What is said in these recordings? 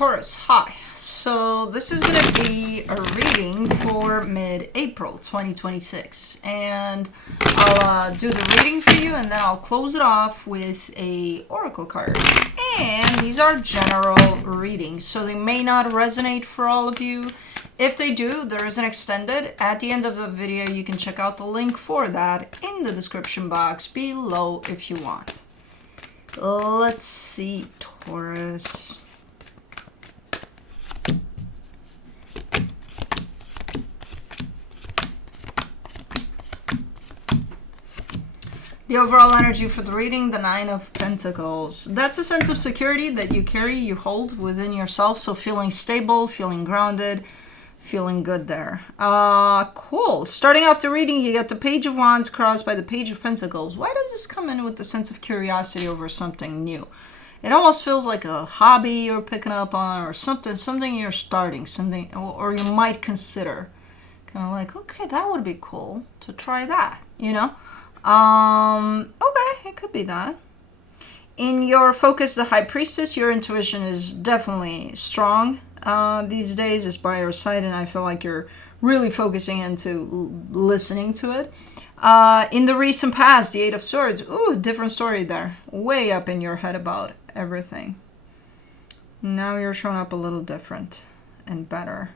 Taurus, hi. So this is going to be a reading for mid-April 2026. And I'll do the reading for you and then I'll close it off with a oracle card. And these are general readings, so they may not resonate for all of you. If they do, there is an extended. At the end of the video, you can check out the link for that in the description box below if you want. Let's see, Taurus. The overall energy for the reading, the Nine of Pentacles. That's a sense of security that you carry, you hold within yourself. So feeling stable, feeling grounded, feeling good there. Cool. Starting off the reading, you get the Page of Wands crossed by the Page of Pentacles. Why does this come in with the sense of curiosity over something new? It almost feels like a hobby you're picking up on, or something you're starting, something, or you might consider. Kind of like, okay, that would be cool to try that, you know? Okay, it could be that. In your focus, the High Priestess, your intuition is definitely strong these days. It's by your side, and I feel like you're really focusing into listening to it. In the recent past, the Eight of Swords, ooh, different story there. Way up in your head about everything. Now you're showing up a little different and better.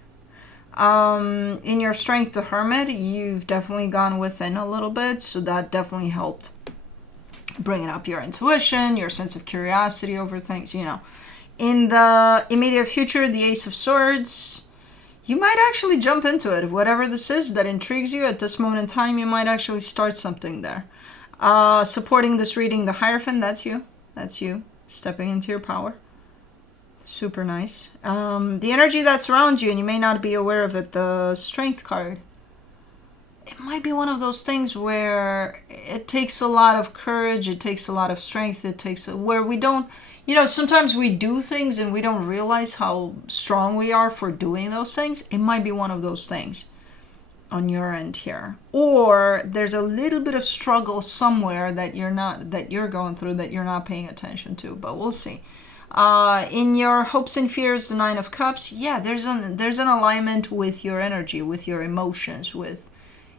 In your Strength, the Hermit, you've definitely gone within a little bit, so that definitely helped bringing up your intuition, your sense of curiosity over things, you know. In the immediate future, the Ace of Swords, you might actually jump into it. Whatever this is that intrigues you at this moment in time, you might actually start something there. Supporting this reading, the Hierophant, that's you. That's you stepping into your power. Super nice. The energy that surrounds you, and you may not be aware of it, the Strength card. It might be one of those things where it takes a lot of courage, it takes a lot of strength, where we don't, you know, sometimes we do things and we don't realize how strong we are for doing those things. It might be one of those things on your end here. Or there's a little bit of struggle somewhere that you're going through that you're not paying attention to, but we'll see. In your hopes and fears, the Nine of Cups, yeah, there's an alignment with your energy, with your emotions, with,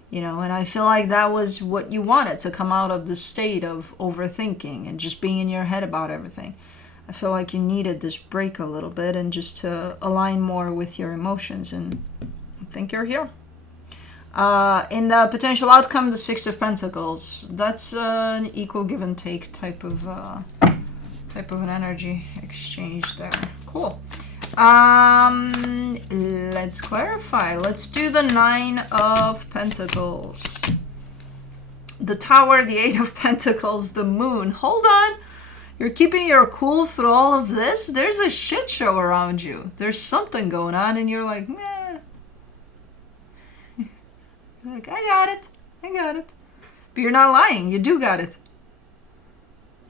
you know, and I feel like that was what you wanted, to come out of the state of overthinking and just being in your head about everything. I feel like you needed this break a little bit and just to align more with your emotions, and I think you're here. In the potential outcome, the Six of Pentacles, that's an equal give and take type of an energy exchange there. Cool. Let's clarify. Let's do the Nine of Pentacles. The Tower, the Eight of Pentacles, the Moon. Hold on. You're keeping your cool through all of this? There's a shit show around you. There's something going on and you're like, meh. You're like, I got it. But you're not lying. You do got it.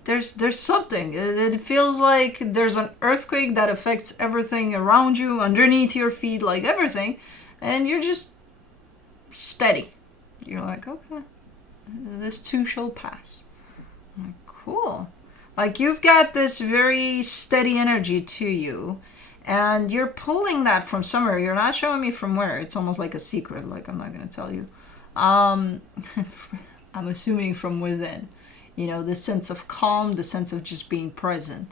There's something. It feels like there's an earthquake that affects everything around you, underneath your feet, like everything. And you're just steady. You're like, okay, this too shall pass. I'm like, cool. Like, you've got this very steady energy to you. And you're pulling that from somewhere. You're not showing me from where. It's almost like a secret. Like, I'm not going to tell you. I'm assuming from within. You know, the sense of calm, the sense of just being present.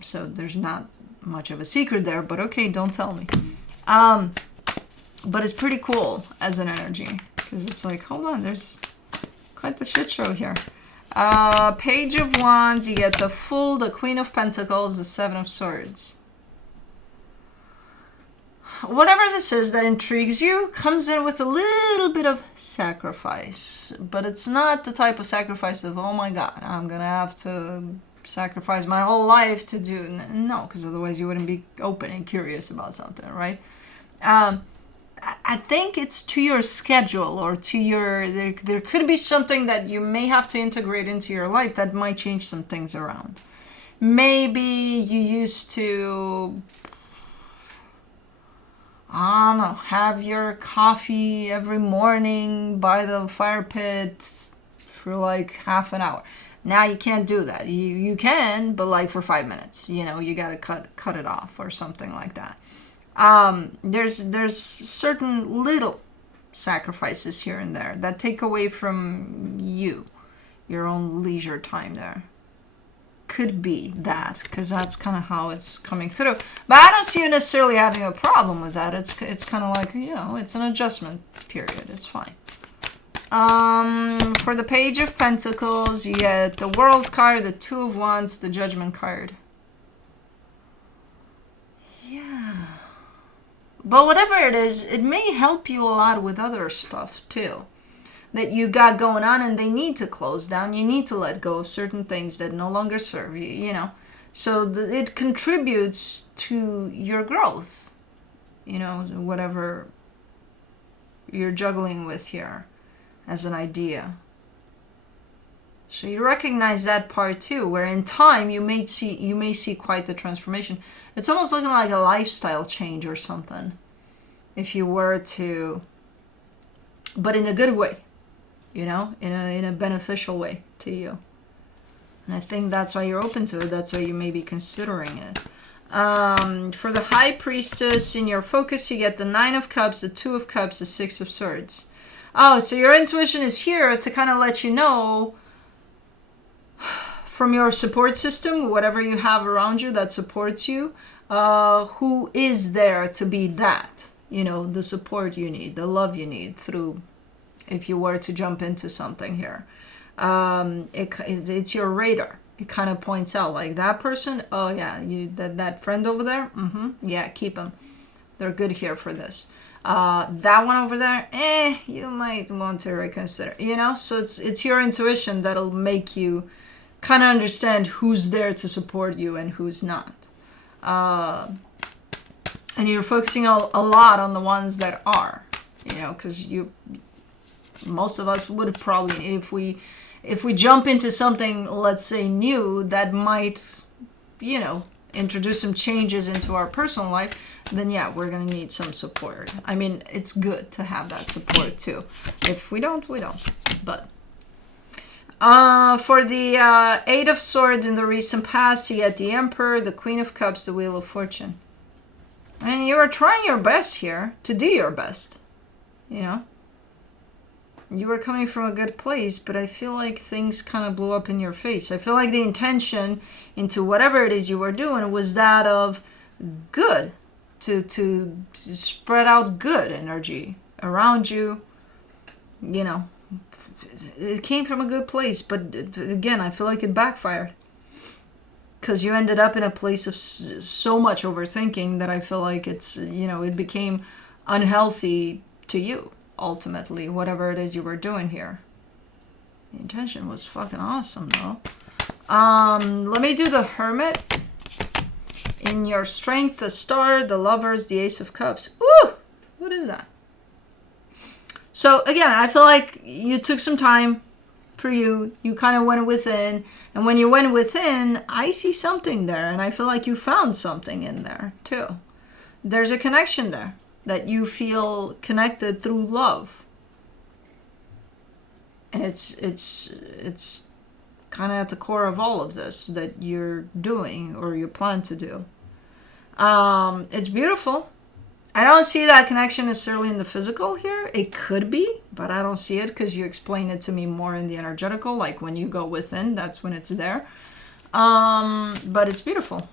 So there's not much of a secret there, but okay, don't tell me. But it's pretty cool as an energy, because it's like, hold on, there's quite the shit show here. Page of Wands, you get the Fool, the Queen of Pentacles, the Seven of Swords. Whatever this is that intrigues you comes in with a little bit of sacrifice. But it's not the type of sacrifice of, oh my God, I'm going to have to sacrifice my whole life to do. No, because otherwise you wouldn't be open and curious about something, right? I think it's to your schedule, or to your, there could be something that you may have to integrate into your life that might change some things around. Maybe you used to, I don't know, have your coffee every morning by the fire pit for like half an hour. Now you can't do that. You can, but like for 5 minutes, you got to cut it off or something like that. There's certain little sacrifices here and there that take away from your own leisure time there. Could be that, because that's kind of how it's coming through. But I don't see you necessarily having a problem with that. It's kind of like, it's an adjustment period. It's fine. For the Page of Pentacles, you get the World card, the Two of Wands, the Judgment card. Yeah. But whatever it is, it may help you a lot with other stuff too that you got going on, and they need to close down. You need to let go of certain things that no longer serve you, So it contributes to your growth, whatever you're juggling with here as an idea. So you recognize that part too, where in time you may see quite the transformation. It's almost looking like a lifestyle change or something, if you were to, but in a good way, in a beneficial way to you. And I think that's why you're open to it. That's why you may be considering it. For the High Priestess, in your focus, you get the Nine of Cups, the Two of Cups, the Six of Swords. Oh, so your intuition is here to kind of let you know from your support system, whatever you have around you that supports you, who is there to be that, the support you need, the love you need through, if you were to jump into something here. It's your radar. It kind of points out like that person. Oh yeah, that friend over there. Yeah, keep them. They're good here for this. That one over there, you might want to reconsider. So it's your intuition that'll make you kind of understand who's there to support you and who's not. And you're focusing a lot on the ones that are, because most of us would probably, if we jump into something, let's say new, that might, introduce some changes into our personal life, then yeah, we're going to need some support. I mean, it's good to have that support too. If we don't, we don't. But for the Eight of Swords in the recent past, you get the Emperor, the Queen of Cups, the Wheel of Fortune. And you are trying your best here to do your best, You were coming from a good place, but I feel like things kind of blew up in your face. I feel like the intention into whatever it is you were doing was that of good, to spread out good energy around you. It came from a good place, but again, I feel like it backfired. Because you ended up in a place of so much overthinking that I feel like it became unhealthy to you. Ultimately, whatever it is you were doing here. The intention was fucking awesome, though. Let me do the Hermit. In your Strength, the Star, the Lovers, the Ace of Cups. Ooh! What is that? So, again, I feel like you took some time for you. You kind of went within. And when you went within, I see something there. And I feel like you found something in there, too. There's a connection there. That you feel connected through love, and it's kind of at the core of all of this that you're doing or you plan to do. It's beautiful. I don't see that connection necessarily in the physical here. It could be, but I don't see it because you explain it to me more in the energetical. Like when you go within, that's when it's there. But it's beautiful.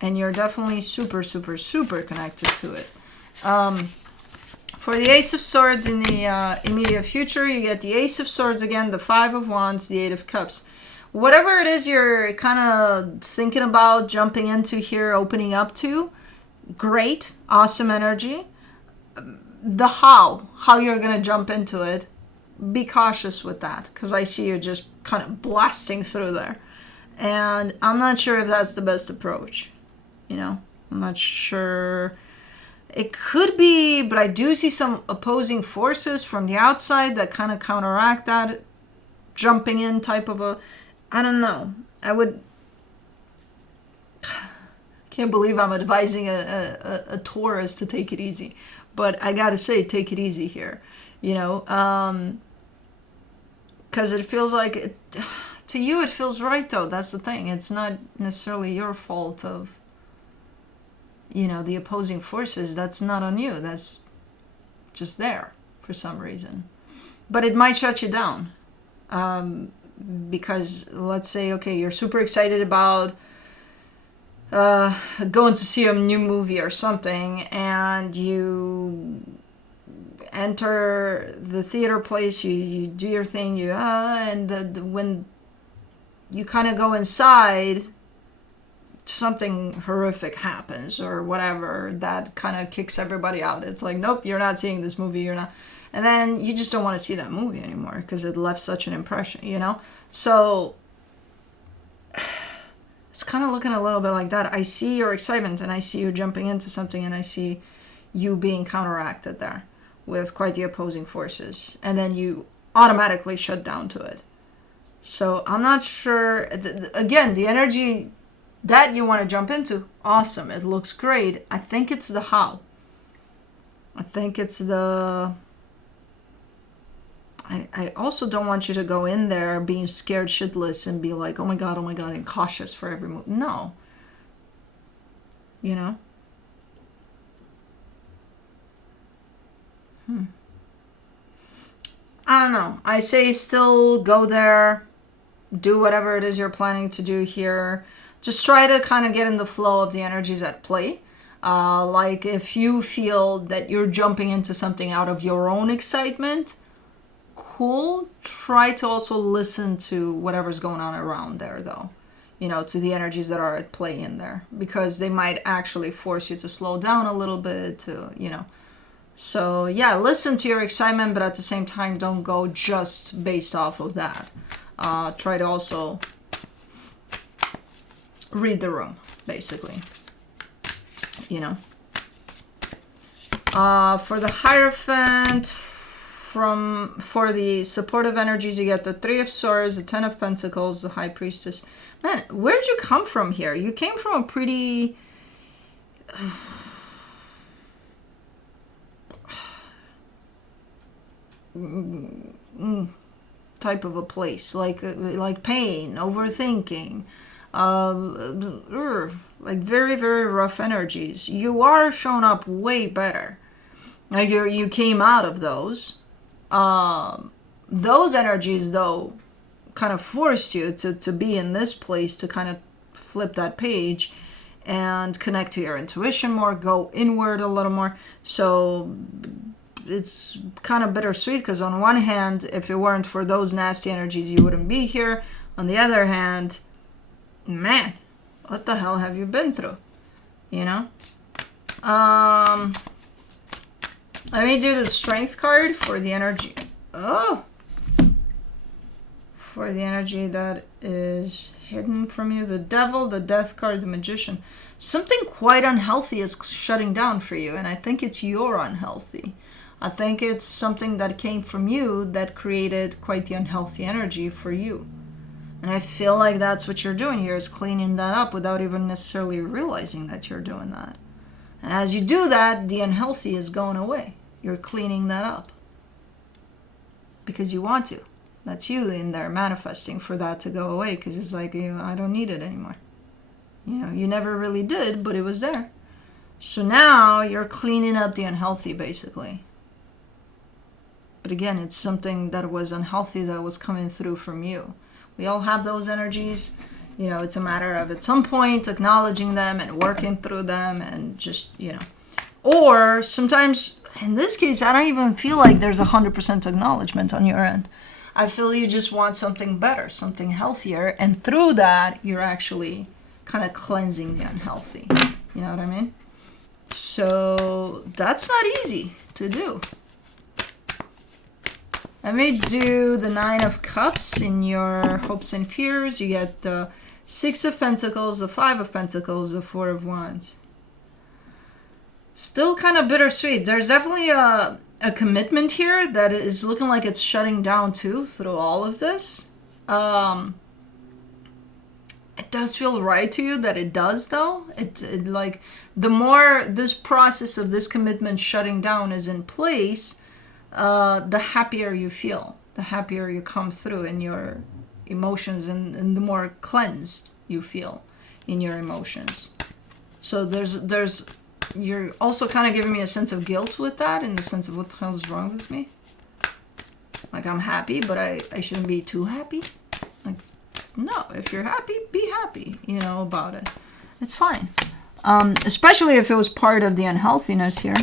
And you're definitely super, super, super connected to it. For the Ace of Swords in the immediate future, you get the Ace of Swords again, the Five of Wands, the Eight of Cups. Whatever it is you're kind of thinking about jumping into here, opening up to, great, awesome energy. The how you're going to jump into it, be cautious with that. Because I see you just kind of blasting through there. And I'm not sure if that's the best approach. I'm not sure. It could be, but I do see some opposing forces from the outside that kind of counteract that jumping in type of I don't know. Can't believe I'm advising a Taurus to take it easy. But I gotta say, take it easy here. Kind because it feels like it, to you it feels right though. That's the thing. It's not necessarily your fault of, you know, the opposing forces. That's not on you. That's just there for some reason. But it might shut you down. Because let's say, okay, you're super excited about going to see a new movie or something, and you enter the theater place, you do your thing, when you kind of go inside, something horrific happens or whatever that kind of kicks everybody out. It's like, nope, you're not seeing this movie, you're not. And then you just don't want to see that movie anymore because it left such an impression, you know? So it's kind of looking a little bit like that. I see your excitement and I see you jumping into something and I see you being counteracted there with quite the opposing forces. And then you automatically shut down to it. So I'm not sure. Again, the energy that you want to jump into, awesome. It looks great. I think it's the how. I think it's the... I also don't want you to go in there being scared shitless and be like, oh my God, and cautious for every move. No. You know? I don't know. I say still go there, do whatever it is you're planning to do here. Just try to kind of get in the flow of the energies at play. Like if you feel that you're jumping into something out of your own excitement, cool. Try to also listen to whatever's going on around there though, you know, to the energies that are at play in there, because they might actually force you to slow down a little bit, to, you know. So yeah, listen to your excitement, but at the same time don't go just based off of that. Try to also read the room, basically, you know. For the Hierophant, for the supportive energies, you get the Three of Swords, the Ten of Pentacles, the High Priestess. Man, where'd you come from here? You came from a pretty... type of a place, like pain, overthinking, like very, very rough energies. You are shown up way better. Like you came out of those. Those energies, though, kind of forced you to be in this place, to kind of flip that page and connect to your intuition more, go inward a little more. So it's kind of bittersweet, because on one hand, if it weren't for those nasty energies, you wouldn't be here. On the other hand, man, what the hell have you been through? You know? Let me do the Strength card for the energy. Oh! For the energy that is hidden from you. The Devil, the Death card, the Magician. Something quite unhealthy is shutting down for you, and I think it's you're unhealthy. I think it's something that came from you that created quite the unhealthy energy for you. And I feel like that's what you're doing here, is cleaning that up without even necessarily realizing that you're doing that. And as you do that, the unhealthy is going away. You're cleaning that up. Because you want to. That's you in there manifesting for that to go away. Because it's like, you know, I don't need it anymore. You know, you never really did, but it was there. So now you're cleaning up the unhealthy, basically. But again, it's something that was unhealthy that was coming through from you. We all have those energies. You know, it's a matter of at some point acknowledging them and working through them and just, you know. Or sometimes, in this case, I don't even feel like there's 100% acknowledgement on your end. I feel you just want something better, something healthier. And through that, you're actually kind of cleansing the unhealthy. You know what I mean? So that's not easy to do. Let me do the Nine of Cups in your hopes and fears. You get the Six of Pentacles, the Five of Pentacles, the Four of Wands. Still kind of bittersweet. There's definitely a commitment here that is looking like it's shutting down too through all of this. It does feel right to you that it does, though. It like, the more this process of this commitment shutting down is in place, the happier you feel. the happier you come through in your emotions, and the more cleansed you feel in your emotions. So you're also kind of giving me a sense of guilt with that, in the sense of what the hell is wrong with me? Like, I'm happy, but I shouldn't be too happy? Like, no, if you're happy, be happy, about it. It's fine. Especially if it was part of the unhealthiness here.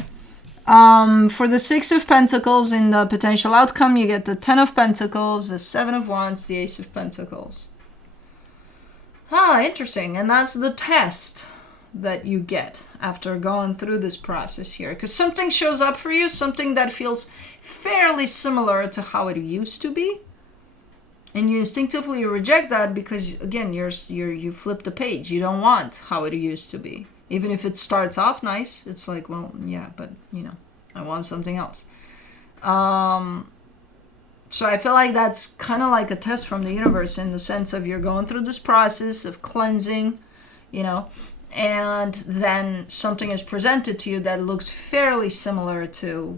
For the Six of Pentacles in the potential outcome, you get the Ten of Pentacles, the Seven of Wands, the Ace of Pentacles. Interesting. And that's the test that you get after going through this process here. Because something shows up for you, something that feels fairly similar to how it used to be. And you instinctively reject that because, again, you flip the page. You don't want how it used to be. Even if it starts off nice, it's like, well, yeah, but, I want something else. So I feel like that's kind of like a test from the universe, in the sense of you're going through this process of cleansing, and then something is presented to you that looks fairly similar to,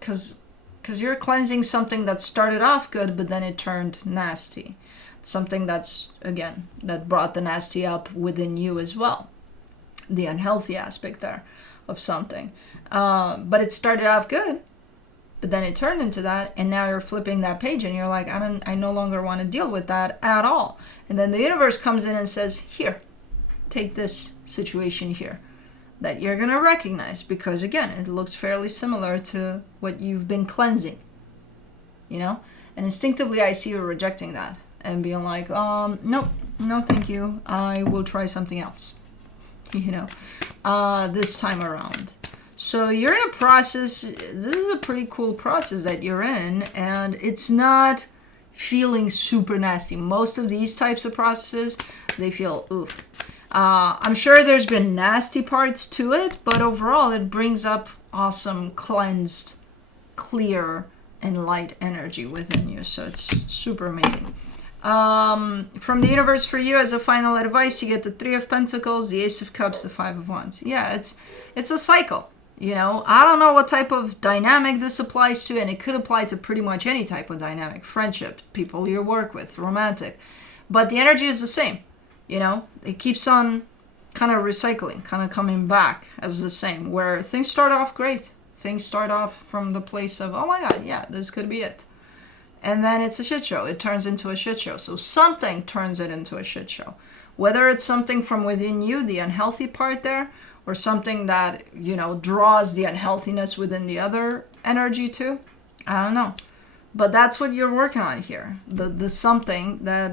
because you're cleansing something that started off good, but then it turned nasty. Something that's, again, that brought the nasty up within you as well. The unhealthy aspect there of something. But it started off good, but then it turned into that, and now you're flipping that page and you're like, I no longer want to deal with that at all. And then the universe comes in and says, here, take this situation here that you're going to recognize, because, again, it looks fairly similar to what you've been cleansing, And instinctively I see you rejecting that and being like, nope, no thank you, I will try something else, this time around. So you're in a process. This is a pretty cool process that you're in, and it's not feeling super nasty. Most of these types of processes, they feel oof. I'm sure there's been nasty parts to it, but overall it brings up awesome, cleansed, clear, and light energy within you. So it's super amazing. From the universe for you, as a final advice, you get the Three of Pentacles, the Ace of Cups, the Five of Wands. Yeah, it's a cycle. I don't know what type of dynamic this applies to, and it could apply to pretty much any type of dynamic. Friendship, people you work with, romantic. But the energy is the same. It keeps on kind of recycling, kind of coming back as the same, where things start off great. Things start off from the place of, oh my God, yeah, this could be it. And then it's a shit show. It turns into a shit show. So something turns it into a shit show. Whether it's something from within you, the unhealthy part there, or something that, draws the unhealthiness within the other energy too. I don't know. But that's what you're working on here. The something that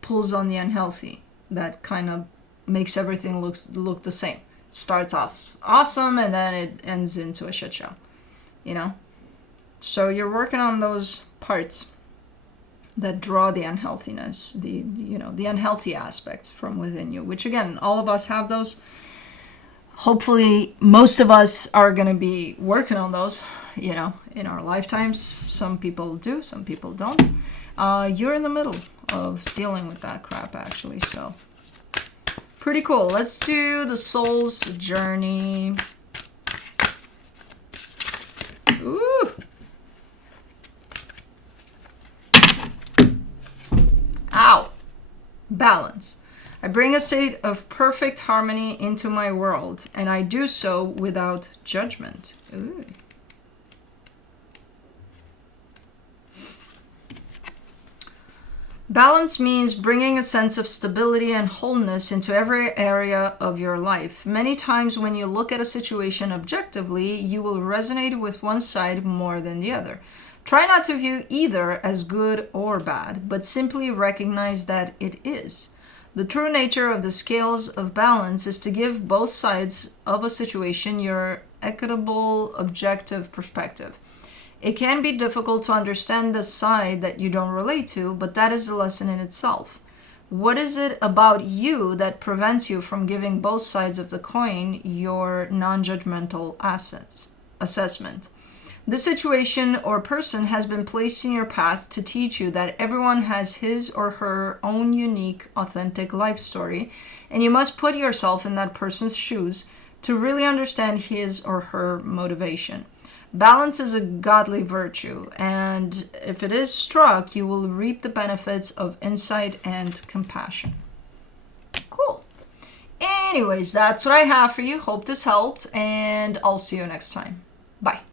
pulls on the unhealthy, that kind of makes everything look the same. It starts off awesome, and then it ends into a shit show. So you're working on those parts that draw the unhealthiness, the unhealthy aspects from within you, which, again, all of us have those. Hopefully most of us are going to be working on those, in our lifetimes. Some people do, some people don't. You're in the middle of dealing with that crap, actually, so pretty cool. Let's do the soul's journey. Ooh. Ow. Balance. I bring a state of perfect harmony into my world, and I do so without judgment. Ooh. Balance means bringing a sense of stability and wholeness into every area of your life. Many times when you look at a situation objectively, you will resonate with one side more than the other. Try not to view either as good or bad, but simply recognize that it is. The true nature of the scales of balance is to give both sides of a situation your equitable, objective perspective. It can be difficult to understand the side that you don't relate to, but that is a lesson in itself. What is it about you that prevents you from giving both sides of the coin your non-judgmental assessment? This situation or person has been placed in your path to teach you that everyone has his or her own unique, authentic life story, and you must put yourself in that person's shoes to really understand his or her motivation. Balance is a godly virtue, and if it is struck, you will reap the benefits of insight and compassion. Cool. Anyways, that's what I have for you. Hope this helped, and I'll see you next time. Bye.